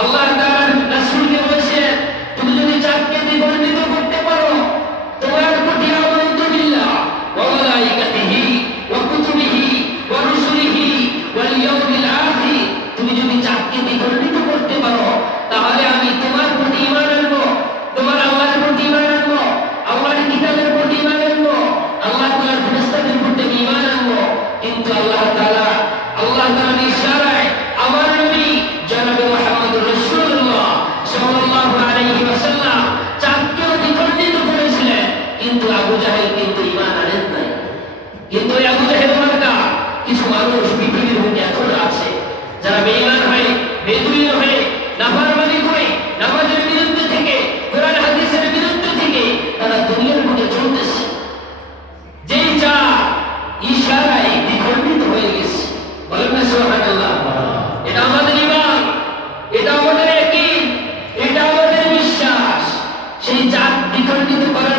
আল্লাহ তাআলা রাসূলকে বলেছেন, তুমি যদি চাঁদকে দ্বিখণ্ডিত করতে পারো, তোমার প্রতি আমানতু বিল্লাহ ওয়া মালাইকাতিহি ওয়া কুতুবিহি ওয়া রুসুলিহি ওয়াল ইয়াউমিল আখির, তুমি যদি চাঁদকে দ্বিখণ্ডিত করতে পারো, তাহলে আমি তোমার প্রতি ঈমান আনবো, তোমার আল্লাহর প্রতি ঈমান আনবো, আল্লাহর কিতাবের প্রতি ঈমান আনবো, আল্লাহ তাআলার ফেরেশতাদের প্রতি ঈমান আনবো। কিন্তু আল্লাহ তাআলার ইশারায় আমার নবী জনাবে মুহাম্মদুর রাসূলুল্লাহ সাল্লাল্লাহু আলাইহি ওয়াসাল্লাম চাঁদকে দ্বিখণ্ডিত করেছিলেন, কিন্তু আবু জাহেল কিন্তু ঈমান আনেন নাই। কিন্তু এই আবু জাহেল মার্কা কিছু মানুষ পৃথিবীর মধ্যে এখনো আছে, যারা বেঈমান হয়ে, বেদুইন হয়ে, নাফরমানি করে, নামাজের বিরুদ্ধে থেকে, কোরআন হাদিসের বিরুদ্ধে থেকে তারা দুনিয়ার মধ্যে চলতেছে। যেই চাঁদ ইশারায় দ্বিখণ্ডিত হয়ে গেছে, বলেন না সুবহানাল্লাহ। এটা আমাদের ঈমান, এটা আমাদের ইয়াকিন, এটা আমাদের বিশ্বাস। সেই চাঁদ দ্বিখণ্ডিত করার